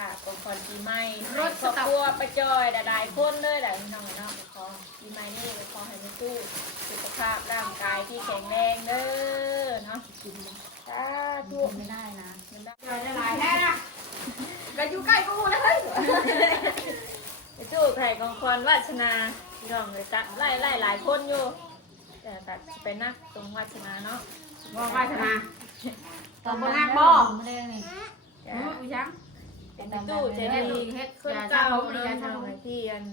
ค่ะของคนปีใหม่รถครอบครัวประจอยหลายคนเลยหลายน้องน้องขอปีใหม่นี่ขอให้แม่ตู้สุขภาพร่างกายที่แข็งแรงเด้อเนาะสาธุไม่ได้นะ มันได้หลายแท้นะก็อยู่ใกล้กูเลยแม่ตู้ไข่ของคนวัชนาน้องเลยจัดไล่หลายคนอยู่แต่ตัดไปนักตรงวัชนาเนาะ บ่ว่าชนะตอนบ่ นั นั ก ก บ่ บ่ ไม่ได้นี่ อุ้ยยัง เป็นตู้เจนี่เฮ็ดคนเก่าเนาะที่อัน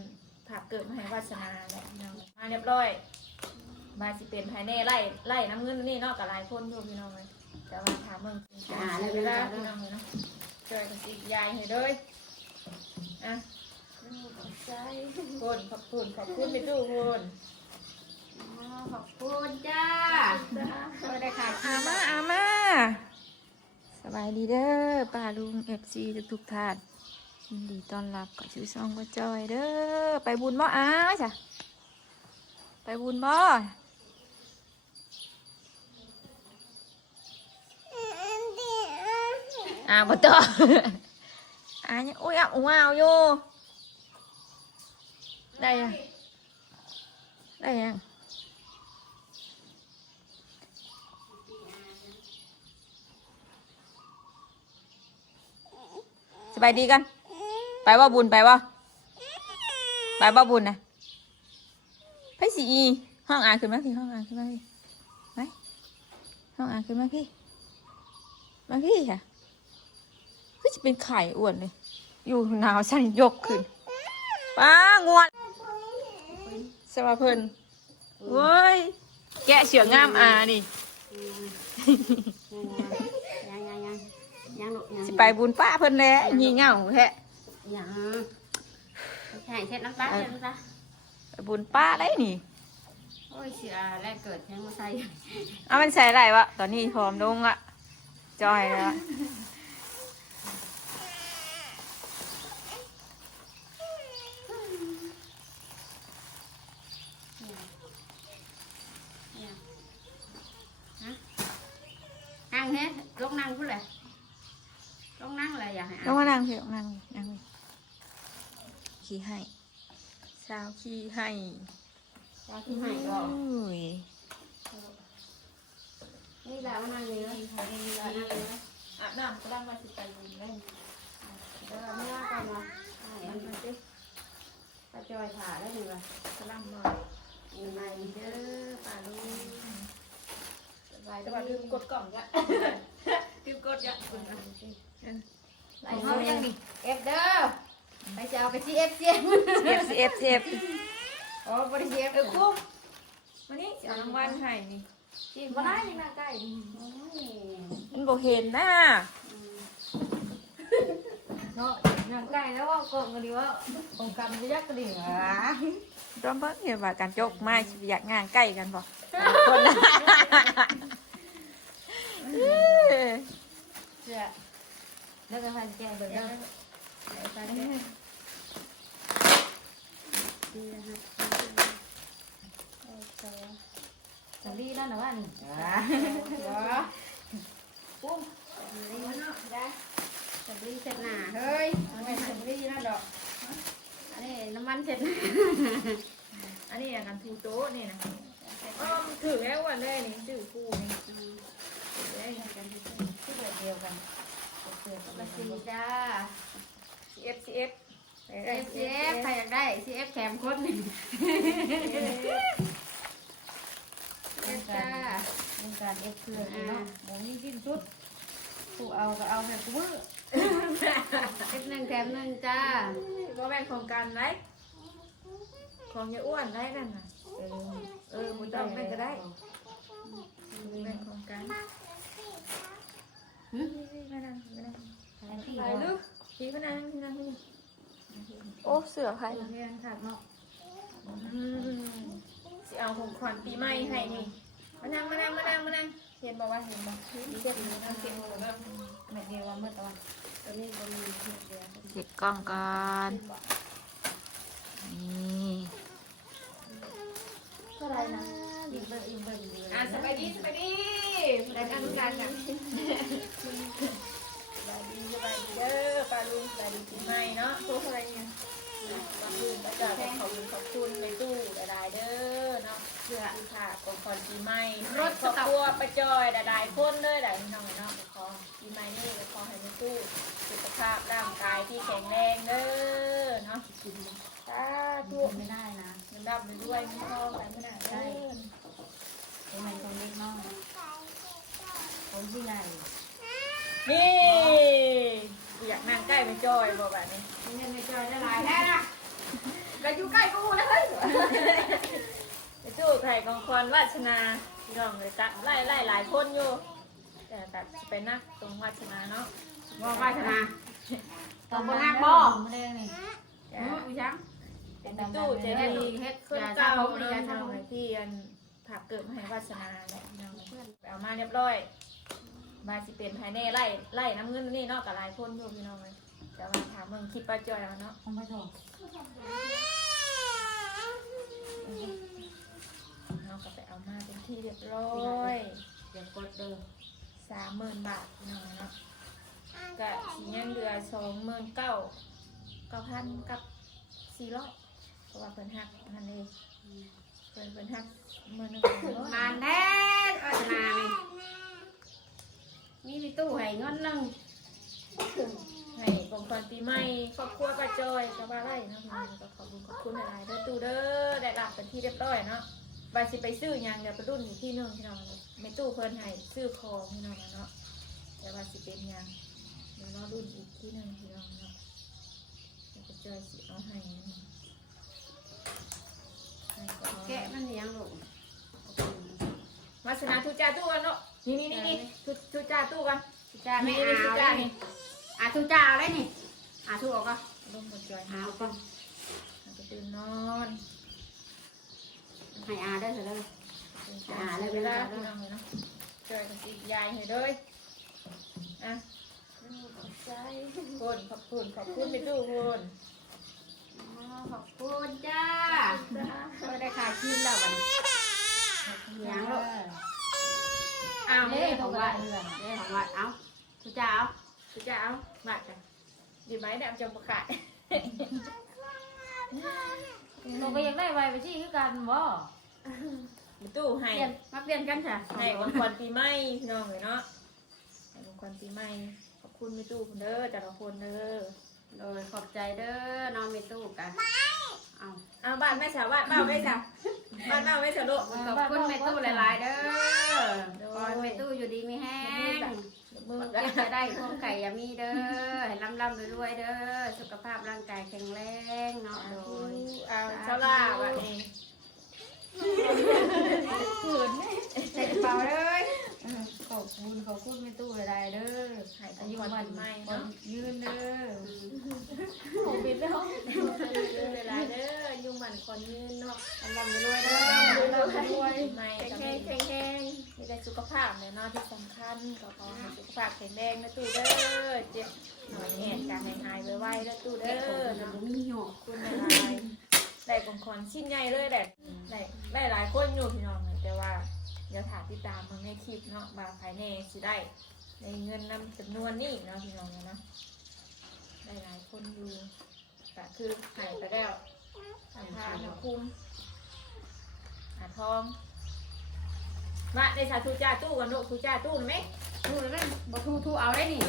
ผักเกิดมาให้วาสนาแหละน้องมาเรียบร้อยมาสิเป็นภายในไล่น้ำเงินนี่เนาะกับหลายคนอยู่พี่น้องเลยแต่ว่าถามมึงแล้วเวลาพี่น้องเลยเนาะช่วยกันสิยายให้เลยอ่ะขอบใจขอบคุณไปตู้คุณ ขอบคุณจ้าไม่ได้ขาย อามาสบายดีเด้อป้าลุงFCทุกท่านยินดีต้อนรับกับชื่อซองก็จอยเด้อไปบุญบ่จ้ะไปบุญบ่บ่ต่อยังอุ้ยว้าวอยู่ได้ยังสบายดีกันไปว่าบุญไปว่าบุญนะไปสิห้องอ่านขึ้นมาพี่ห้องอ่านขึ้นมาพี่ไปห้องอ่านขึ้นมาพี่ค่ะก็จะเป็นไข่อ้วนเลยอยู่หนาวสั่นยกขึ้นป้างวดสวัสดีเพิ่นเว้ยแกะเสืองามนี่ยังลูกยัง สิไปบุญป้าเพิ่นแหละงี่เง่าแฮะ ยังใช่เช็ดน้ำตาเช็ดน้ำตา ไปบุญป้าได้นี่ โอ้ยเสียแรกเกิดยังมาใส่ เอามันใส่อะไรวะตอนนี้พร้อมลงอะจอยแล้วนั่งเฮ้ยลงนั่งพูดเลยลงนั่งเลยอยากให้ ลงมานั่งพี่นั่งขี้ให้สาวขี้ให้ อยากที่ให้ก็ อุ้ย นี่แหละว่านั่งเลยนี่แหละนั่งเลย อาบน้ำก็ได้มาสิไปบุญได้ เดี๋ยวไม่ว่ากันนะมันมันสิปลาจอยถ่าได้ดีป่ะ กำลังนอน ยังไงเด้อปลาลูก แต่ว่าลืมกดกล่องจ้ะลืมกดจ้ะ ไหลเข้ายังดิเอฟเด้อไปเจ้าไปซีเอฟเสียง เซฟ อ๋อบริเซียฟ คุ้มวันนี้เอารางวัลให้นี่ จีบมาได้ยังนั่งใกล้ มันบอกเห็นนะ เนาะนั่งใกล้แล้วว่ากงกันดีว่าองค์การจะยักกันดีหรอ รวมเพิ่งเห็นว่าการจกไม้อยากงานใกล้กันบ่คนละ เจ้าแล้วก็พันแกงแบบนั้น สังดีแล้วนะว่านี่ ปุ้มจะรีเสร็จหนาเฮ้ยไม่ทำรีนะดอกอันนี้น้ำมันเสร็จ อันนี้อย่างกันทูโต๊ะนี่นะถือแล้ววันแรกนี่ถือคู่นี่ได้กันที่เดียวกัน มาซีจ้า CF เอฟซีเอฟใครอยากได้ซีเอฟแถมคนหนึ่งเอฟจ้า องค์การเอฟเพื่อนเนาะหมูนี่สิ้นสุดกูเอาก็เอาให้กูมือ เอฟหนึ่งแถมหนึ่งจ้า บ่แม่นของกันไรของยายอ้วนได้นั่นน่ะบุญต้องแม่นก็ได้แม่นของกันมานั่งไปลูกพี่มานั่งโอ้เสือใคร เรียนขาดเนาะ สิเอาของขวัญปีใหม่ให้นี่มานั่งเห็นบอกว่าเห็นบอกเจ็บอยู่นั่งเก็บหัวแบบ แม่เดียวว่าเมื่อตอน ตอนนี้ก็มีเพียงเดียว เก็บกล้องก่อนนี่ เท่าไรนะอิ่มเบิ่งดี สบายดีรายการกันสบายดีเด้อปลาลุงสบายดี รปีใหม่รถครอบครัวประจอยหลายๆคนเลยหลายน้องเนาะขอปีใหม่นี่ขอให้แม่ตู้สุขภาพร่างกายที่แข็งแรงเด้อเนาะกินสาธุ ไม่ได้นะ เงินรับไปด้วยไม่พอไปไม่ได้เด้อ ไอ้มันของเล็กน้อยของผู้ใหญ่ นี่อยากนั่งใกล้ไปจอยบอกแบบนี้ เงินไม่จอยได้หลายแท้นะ ก็อยู่ใกล้กูนะเฮ้ยไปตู้ไข่ของคอนวัชนาพี่น้องเลยตัดไล่หลายคนอยู่แต่ตัดไปนักตรงวัชนาเนาะ บอกว่าชนะ ตอนนั้นบ่ไม่ได้นี่ อุ้ยช้าง เป็นตู้เจดีเฮ็ดเครื่องเก่าเนาะทางที่อันผักเกิดมาให้วัชนาแหละพี่น้องไปเอามาเรียบร้อยมาสิเป็นภายในไล่น้ำเงินนี่เนาะกับหลายคนอยู่พี่น้องเลยแต่ว่าถามเมืองคิดป้าจอยแล้วเนาะ ของไม่ถูก เราก็ไปเอามาเป็นที่เรียบร้อย เดี๋ยวกดเด้อ 30,000 บาทพี่น้องเนาะก็สีเงินเดือน29,900กับ400เพราะว่าเพิ่นหักนั่นเองเพิ่นหัก11,000 มาแน่วัฒนานี่มีตู้ให้เงินนึง ให้ของขวัญปีใหม่ครอบครัวป้าจอยชาวบ้านไร่เนาะพี่น้องก็ขอบคุณหลายๆเด้อตู้เด้อได้รับเป็นที่เรียบร้อยเนาะว่าสิไปซื้อหยังเดี๋ยวไปรุ่นอีกที่นึงพี่น้องแม่ตู้เพิ่นให้ซื้อของพี่น้องเนาะแต่ว่าสิเป็นหยังเดี๋ยวรอรุ่นอีกที่นึงพี่น้องเนาะเดี๋ยวป้าจอยสิเอาให้แกะมันยังลูก มาสนาทุจ้าตู้กันเนาะนี่ทุจ้าตู้กัน จ้าไม่เอาได้นี่ทุจ้าเอาได้นี่ทุออกก็ ลงหมดจอย เอาก็ จะตื่นนอน ให้ได้เถอะเลย เลยเวลาพี่น้องเลยเนาะจอยกับสียายให้เลยอ่ะขอบใจขอบคุณไปตู้คุณ ขอบคุณจ้าก็ได้ขาคิมแล้ววันนี้ยังลูกนี่ของวัดนี่ของวัดเอาทุจ้าเอา ทุจ้าเอาหมัดกันดีไหมเนี่ยจมประกาศ เราก็ยังได้ไวไปที่คือกันบ่ ตู้ให้ มาเปลี่ยนกันค่ะ ให้วันควันปีใหม่พี่น้องเลยเนาะให้วันควันปีใหม่ขอบคุณไปตู้เด้อแต่ละคนเด้อ โดยขอบใจเด้อน้องมีตู้กันเอา บ้านไม่สาวบ้านเมาไม่สาวบ้านเมาไม่สาวลูก ขอบคุณแม่ตู้หลายๆเด้อคอยแม่ตู้อยู่ดีไม่แห้ง มือ เก็บจะได้พวงไก่ยามีเด้อให้ร่ำรวยๆเด้อสุขภาพร่างกายแข็งแรงเนาะโดย เอาเจ้าล่าว่ะเองขืน ใส่กระเป๋าเลย ขอบคุณไม่ตู้อะไรเด้อ หาย อา อา ยุ ยุ มั มัน นไม่เนาะ ยืนเด้อ ของบิดแล้วเวลาเด้ออายุมันคนยืนเนาะ ร่ำรวยเด้อ ไม่แข็งมีแต่สุขภาพเนี่ยเนาะที่สำคัญก็ขอให้สุขภาพแข็งแรงนะตู้เด้อเจ็บหน่อยแหกการหายไวๆนะตู้เด้อเนาะ มีหยก คุณหลายได้ของขวัญชิ้นใหญ่เลยแหละได้หลายคนอยู่พี่น้องแต่ว่าเดี๋ยวถามติดตามมึงในคลิปเนาะมาภายในสิได้ในเงินนำจำนวนนี้เนาะพี่น้องเนาะได้หลายคนอยู่แต่คือหายไปแล้วหาผ้ามาคุมหาทองมาในสาธุจ้าตู้กันลูกทูจ้าตู้ไหม ทูเลยบ่ทูเอาได้นี่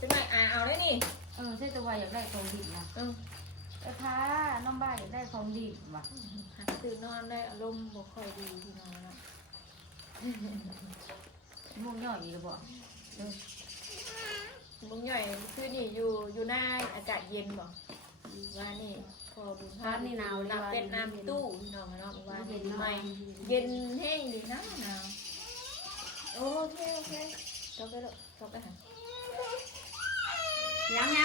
จะไงเอาได้นี่ ใช่ตัวอยากได้ของดิบนะแต่ถ้าน้องบ้านอยากได้ของดิบว่ะ ตื่นนอนได้อารมณ์บ่ค่อยดีพี่น้องเนาะ มุ่งย่อยอีกบ่ มึงใหญ่คือนี่อยู่หน้าอากาศเย็นบ่ว่านี่พอดูภาพนี่หนาวน้ำเป็ดน้ำตู้พี่น้องเนาะว่าเย็นใหม่เย็นแห้งดีนะหนาวโอเคจบไปแล้วจบไปหา ยัง ม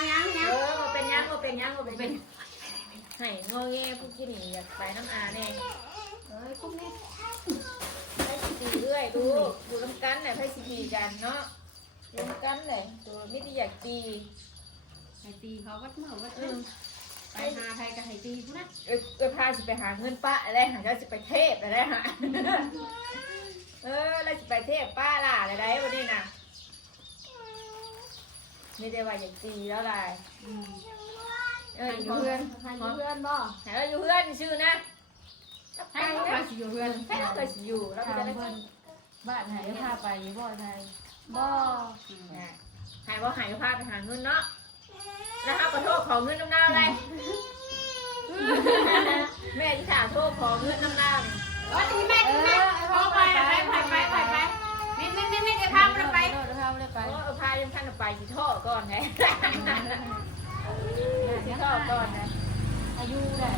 าเป็นยังให้งอแงพวกที่นี่อยากไปน้ำอาแน่พวกนี้ให้สีเรื่อยดูน้ำกันเนี่ยให้สีกันเนาะน้ำกันเลยตัวไม่ได้อยากตี ให้ตีเขาวัดเมื่อวัดไปหาไทยกับไทยตีพุ่นนะ พาสิไปหาเงินป้าอะไรหาเจ้าสิไปเทพอะไรหาแล้วสิไปเทพป้าล่ะอะไรได้วันนี้นะไม่ได้ว่าอยากตีแล้วไรอยู่เพื่อนบ่หาเราอยู่เพื่อนชื่อนะ ให้เขาไปอยู่เพื่อนให้เขาไปอยู่แล้วจะได้ เพิ่นบ้านไหนพาไปบ่ไทย บ่หายว่าหายพาไปหาเงินเนาะแล้วเขาก็โทษขอเงินน้ำหน้าอะไรแม่ที่ถามโทษขอเงินน้ำหน้าว่าที่แม่เขาไปไปไม่ได้พาไป ไป พายังท่านไปที่ท่อก่อนไงที่ท่อก่อนนะ อายุได้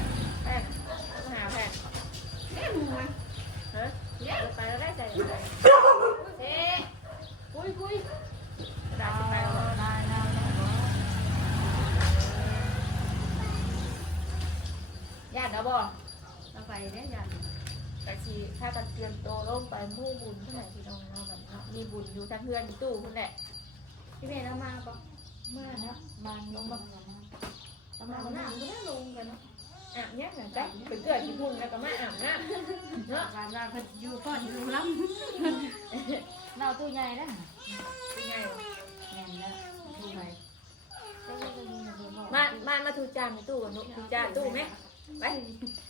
แพทย์หาแพทย์เอ๊ะมึงมาเฮ้ยเนี่ยไปแล้วได้ใจเลยเอ๊ะคุยได้ไปแล้วญาตินะบ่ เราไปได้ยัง แต่ชีถ้ากันเตรียมโตลงไปมู่บุญเท่าไหร่พี่น้องเราแบบมีบุญอยู่ทั้งเพื่อนอยู่ตู้คุณแหละพี่เมย์แล้วมาปะมานะบานลงมาประมาณน้ำก็ได้ลงกันเนาะอาบเนี่ยเหมือนกันไปเกิดที่พุ่นแล้วก็มาอาบน้ำเนาะ บ้านเราเพิ่นอยู่ก่อนอยู่ล้ำเราตัวใหญ่นะ เป็นไง แม่นแล้วตัวใหญ่ มาถูจานในตู้กันนุถูจานตู้ไหมไ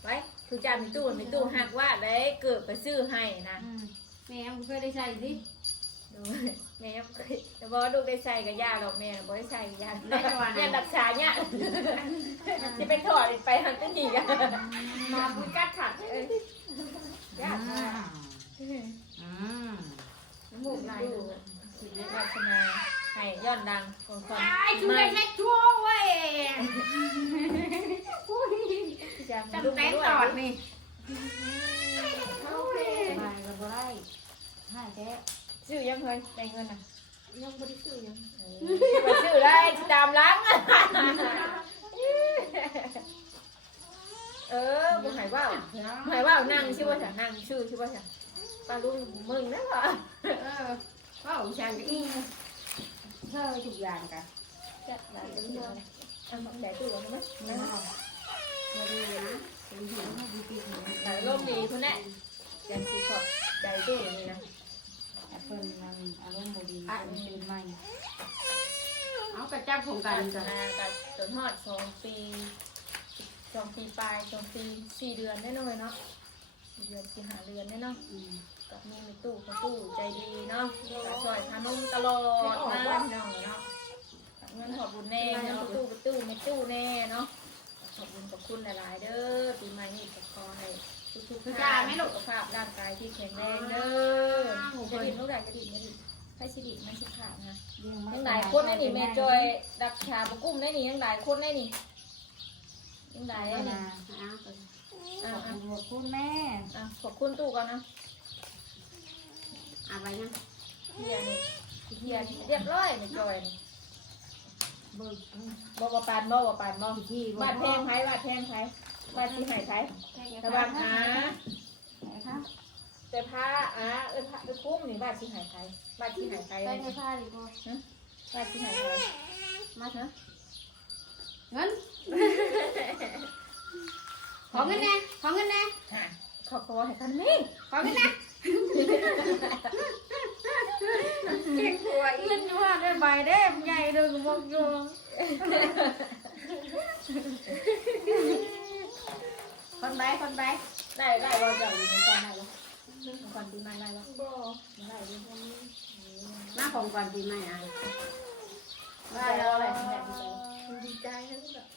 ปถูจานในตู้ในตู้หักว่าได้เกิดไปซื้อให้นะ แม่เคยได้ใส่สิ ดูแม่เคยแต่บอกลูกได้ใส่กับยาหรอกแม่บอกได้ใส่กับยาเนี่ยรักษาเนี่ยจะไปถอดไปหันไปหนีกันมาพูดกัดขัดยากมากน้ำมูกไหลสิริวัฒนาให้ย้อนดังของคนไม่แม่ชั่วเว้ยตั้งแต่ตอดนี่ ไปก็บ่ได้ให้แท้ ซื้อยังเคยได้เงินอ่ะยังไม่ได้ซื้อยังไปซื้อได้ตามล้างบุหายว่าวนั่งชื่อว่าฉันนั่งชื่อว่าฉันปลาลุงมึงนะวะว่าวฉันอีเธอทุกอย่างกันจัดหลายเรื่องเอาหมดใจตัวมั้ยไม่เอามาดูนะเป็นหิวมาดูปีหลายร่มดีคนนี้ยังสีขอบใจตัวนี้นะ เพิ่นมันอารมณ์บ่ดีตื่นใหม่ เอากระจับโครงการกันกับจนฮอด2 ปีปลาย2 ปี 4 เดือนแน่นอนเนาะ4 เดือน4-5 เดือนแน่นอนกับมีตู้เขาตู้ใจดีเนาะช่วยทานุ่มตลอดนะน้องเนาะเงินขอบบุญแน่เนาะตู้ไม่ตู้แน่เนาะขอบบุญกับคุณหลายๆเด้อปีใหม่นี้ก็ขอให้ทุกๆท่านมีสุขภาพร่างกายที่แข็งแรงเด้อกระดิ่งลูกใหญ่กระดิ่งให้สิริมันสุขภาพนะยังหลายคนได้นี่แม่จอยดักชาประกุ้มได้นี่ยังหลายคนได้นี่ยังหลายได้นี่ ขอบคุณแม่ ขอบคุณตู้ก่อนนะ อะไรนะ เฮียนี่เรียบร้อยแม่จอยนี่ เบิ่ง บ่ปานบ่ที่บาดแทงไผบาดที่ไห้ไผตะบานหาแต่ผ้าคุ้มนี่บาดที่ไห้ไผบาดที่ไห้ไผ ไปในผ้าดีกว่า บาดที่ไห้ไผมาเถอะ เงินขอเงินแน่ขอให้กันแม่ ขอเงินแน่เก่งกว่าอีกว่าได้ใบได้ใหญ่เลยก็บอกอยู่คนใบได้บ่จังอยู่ในตอนไหนล่ะก่อนปีใหม่ได้บ่ได้ดิ หน้าของก่อนปีใหม่อ่ะ ได้แล้วแหละดีใจนะลูก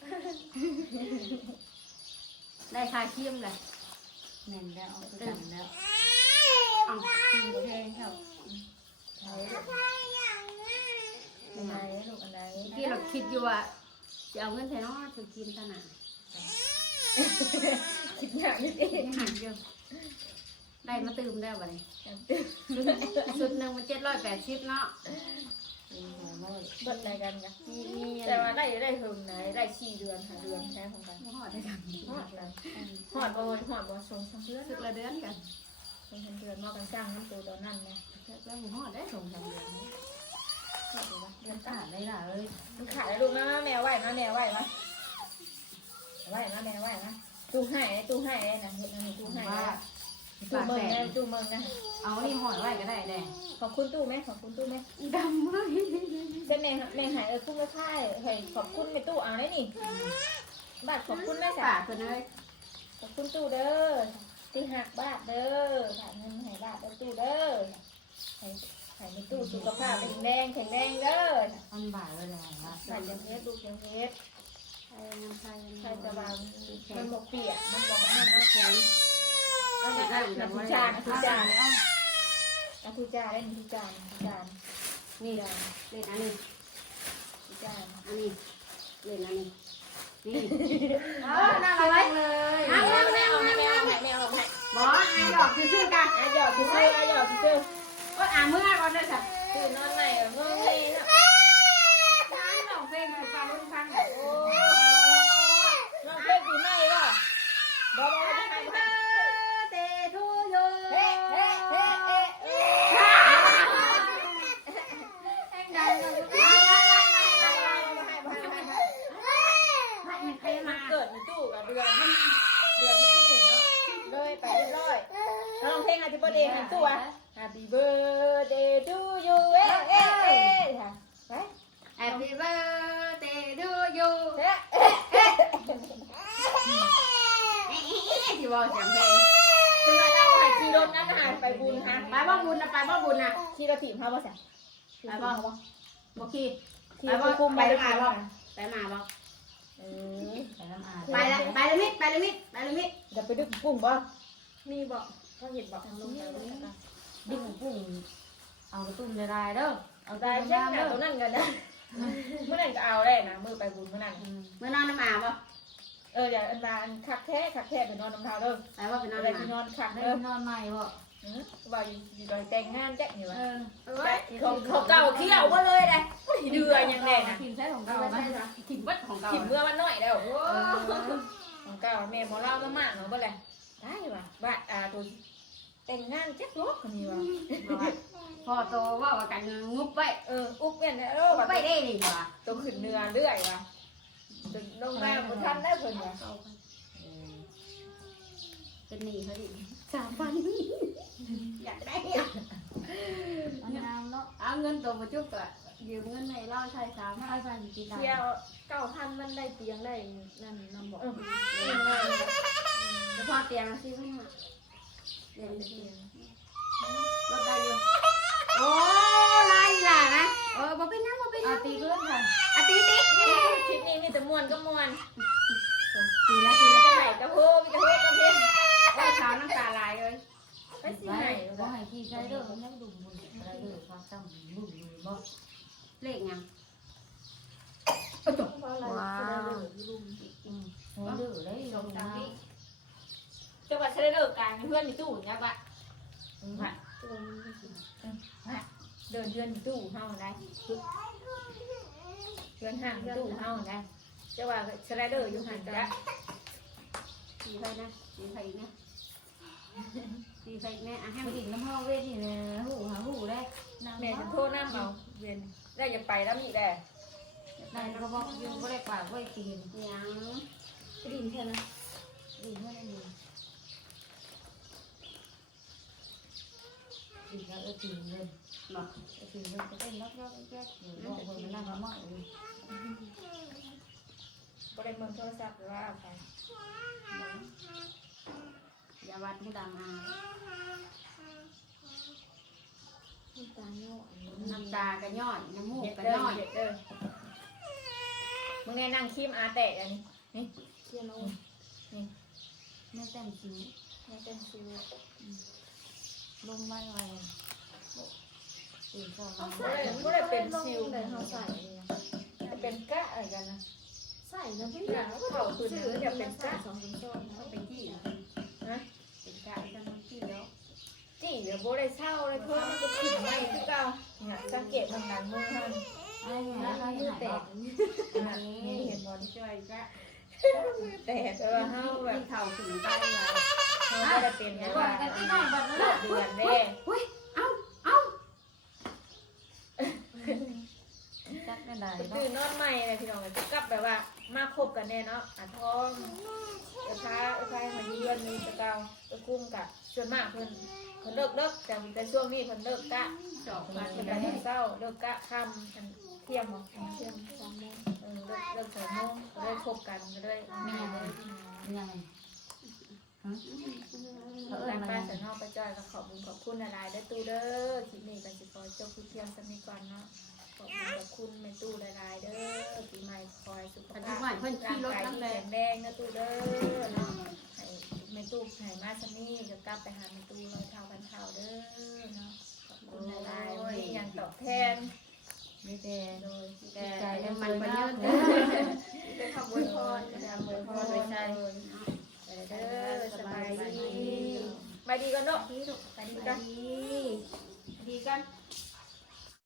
ได้ค่าเคี่ยมเลยเน่นแล้วเอาไปกันแล้วเอากินแพงเท่า อันไหนลูกอันไหน ที่เราคิดอยู่ว่าจะเอาเงินใส่น้องจะกินขนาด คิดอย่างนี้เอง หันเดียวได้มาตื่มได้บ่เนี่ยสุดหนึ่งมัน780เนาะ เบิดอะไรกันนะแต่ว่าได้ถึงไหนได้4 เดือน5 เดือนแค่ของกัน หอดได้กัน หอดเลยหอดบ่ส่ง3 เดือน สุดละเดือนกัน ส่ง3 เดือนมากันจ้างน้ำตัวตอนนั้นนะ แล้วหอดได้ส่ง3 เดือน เดือน ตาได้ล่ะเอ้ย มันขายแล้วลูกนะแมวไหวมาแมวไหวมาไหวมาตู้ให้นะเห็นมันตู้ให้ตู้เมืองนะ เอานี่หอดไว้ก็ได้แน่ ขอบคุณตู้ไหมดำเลย เส้นแมงหายคุ้มไม่ค่ายเฮ้ยขอบคุณไม่ตู้เอาได้นี่บาทขอบคุณแม่ ปา จ๋าก คนเลย ขอบคุณตู้เด้อ ที่หักบาทเด้อถ่ายเงินให้บาทเด้อตู้เด้อให้ในตู้สุขภาพแข็งแรงเด้อ มันบ่ายเวลาละ ใส่ยังเพชรดูยังเพชร ใช่น้ำใช่ ใส่จะบางมันบอกเปียกมันบอกนั่นนะแข็งเอาไปได้นะทุจานทุจานนะทุจานได้ทุจานทุจาน นี่เล่นอันนี้ ทุจาน อันนี้เล่นอันนี้นี่ น่ารักเลยไม่เอาบอสไอ้ดอกชื่อกัน หยอดซื้อ ก็เมื่อก่อนเลยจ้ะ คือนอนไหนนอนเลยนะ น้ำดอกเพลงคือฟังรุ่นฟัง โอ้นอนเล่นปีใหม่ป่ะบอลจะให้ไหม เตทูโย เฮ้เฮ้เฮ้เฮ้ แองดังเลยมันเตะมา เกิดในตู้กับเดือนเมื่อกี้นี่เนาะเลยไปเรียบร้อยลองเพลงอาทิตย์ประเดี๋ยวในตู้อ่ะ Happy birthday to you เอ๊ะเอ๊ะเอ๊ะค่ะไป Happy birthday to you เอ๊ะเอ๊ะเอ๊ะ ที่บอกเสียงเพลง คือเราให้ขี่รถนั้นหายไปบุญฮะ ไปบ่บุญนะไปบ่บุญนะ ขี่รถถีบเขาบ่สั่ง ไปบ่บ่ขี่ ขี่รถคุ้มไปมาบ่ ไปมาบ่ ไปน้ำอา ไปละไปละมิดไปละมิดไปละมิด จะไปดึกกุ้งบ่มีบ่เขาเห็นบ่ ลงไปดึงกุ้งเอากระตุ้นได้เด้อเอา ได้ ได้ แจ้ แจ้ ง ง ห เด้ น้า อ ตรงนั้นกันนะเมื่อนั้นก็เอาได้นะมือไปบุญเมื่อนั้น เมื่อนอนน้ำอาบ่ เดี๋ยวอันบานคักแท้ไปนอนน้ำเท้าเด้อ ไปว่าไปนอน ไป น้ำ น อา อนคัก ได้ เด้อน อนใหม่บ่ ว่าอยู่ดอยแต่งงานแจ๊กนี่วะ เอ้ย เขาเก่าเขี้ยวก็เลยเลยเดือยังแดงนะ ถิ่นใช้ของเก่าไหมถิ่นวัดของเก่า ถิ่มเมื่อวันน้อยแล้วของเก่าแม่หมอเล่ามามากเนาะบ่เลยได้ว่ะบ้านตัวแต่งงานแจ๊กรถคนนี้ว่ะ พอโตว่ากันงุบไว้ อุ๊บเนี่ยนะ งุบไว้ได้ดีกว่า ตัวขึ้นเนื้อเรื่อยว่ะจนลงมาบ่ทันได้เพิ่นว่ะ เป็นหนี้เขาดิ3,000อยากได้อะเอาเงินตัวมาจุ๊บอะยืมเงินในเล่าใช้3,000กินได้ เที่ยว9,000มันได้เตียงได้นั่นนำบอก จะพอเตียงซื้อให้มาเตียงเตียงรถได้อยู่โอ้ลายล่ะนะบ่เป็นน้ำบ่เป็นน้ำตีเพื่อนค่ะตี คลิปนี้มีแต่ม่วนก็ม่วน ตีแล้ว มีแต่ไหนกระโพมีกระโพกระเพง ได้ขาวน้ำตาลายเลย ไปสิไหน บ่ให้ขี้ใช้เด้อมันยังดุบุญอะไรเด้อความจำบุญบ่เลขยังว้าว ดื้อเลยลงตามนี้ จังหวัดเชลเดอร์กลางเพื่อนมีตู้ยักษ์ละเดินเพื่อนมีตู้เฮาได้เพื่อนห่างตู้เฮาได้จังหวัดเชลเดอร์อยู่ห่างกันละ ตีไฟนะตีไฟอีกนะตีไฟอีกนะให้มันดิ่งน้ำห้องเวทีเลยหูได้ แม่จะโทษน้ำเอาเวียนได้จะไปแล้วมีแต่ ได้แล้วก็บอกอยู่ก็ได้ปากไว้ตีนยังดิ่งแค่นั้นดิ่งแค่นั้นดิ่งแล้วตีนเลยบอกตีนเลยจะเป็นล็อกแยกอยู่บอกคนมันนั่งมาหม้อเลย ก็ได้เมืองโทรศัพท์หรือว่าเอาไป อย่าวัดผู้ดังอาน้ำตาก็ย่อยน้ำมูก เด็ด ก็ เด้ ย่ อ อย เด็ดเด้อมึงเนี่ยนั่งคีมอาแตะอันนี้นี่ เชี่ยโลไม่แต่งสี นี่เป็นซิว ลงไม่ไหวตีนก็ ก็ได้เป็นซิวเลยเขาใส่เป็นกะอะไรกันนะ ใส่แล้วพี่ อย่างเขาคือเดี๋ยวเป็นกะ เป็นที่ นะ เป็นการกันทั้งที่แล้ว จี้เดี๋ยวโบได้เช่าเลยเพิ่มมันก็ขึ้นไม่ที่เก่าเนี่ยสังเกตมันนั้นมือท่าน ไอ้เนี่ยไอ้มือแตก นี่เห็นบอลช่วยกะมือแตกเออเฮาแบบ เข่าถึงใต้แล้ว เฮาได้เป็นนะว่าเดือนแรก เฮ้ยเอาจัดไม่ได้ ตื่นนอนใหม่เลยพี่น้องเลยกลับแบบว่ามาคบกันแน่เนาะท้องพามาเยือนนี่จะเก่าจะคุ้มกับส่วนมากเพิ่นเลิกแต่ช่วงนี้เพิ่นเลิกกะ จอก มา มา เป็น ได้ การเศร้าเลิกกะค่ำเที่ยงบ่เที่ยง3 โมงเลิก2 โมงก็ได้คบกันก็ได้ ไม่ยังเลยยัง ทางป้าสนอประจอยก็ขอบคุณขอบคุณหลายๆได้ตู้เด้อคลิปนี้ก็สิขอจบเพียงสักนิดก่อนเนาะขอบคุณขอบคุณแม่ตู้หลายๆเด้อปีใหม่คอยสุขภาพร่างกายที่แข็งแรงนะตู้เด้อเนาะให้แม่ตู้ให้มาสักนิดก็กลับไปหาแม่ตู้ร้อยเท่าพันเท่าเด้อเนาะขอบคุณหลายๆมีอย่างตอบแทน ไม่แต่ โดย แต่มันไปเยอะ ได้ขอบคุณพรกระดามมือพรไปใช่เด้อสบายดีสบายดีกันเนาะสบายดีกันดีกัน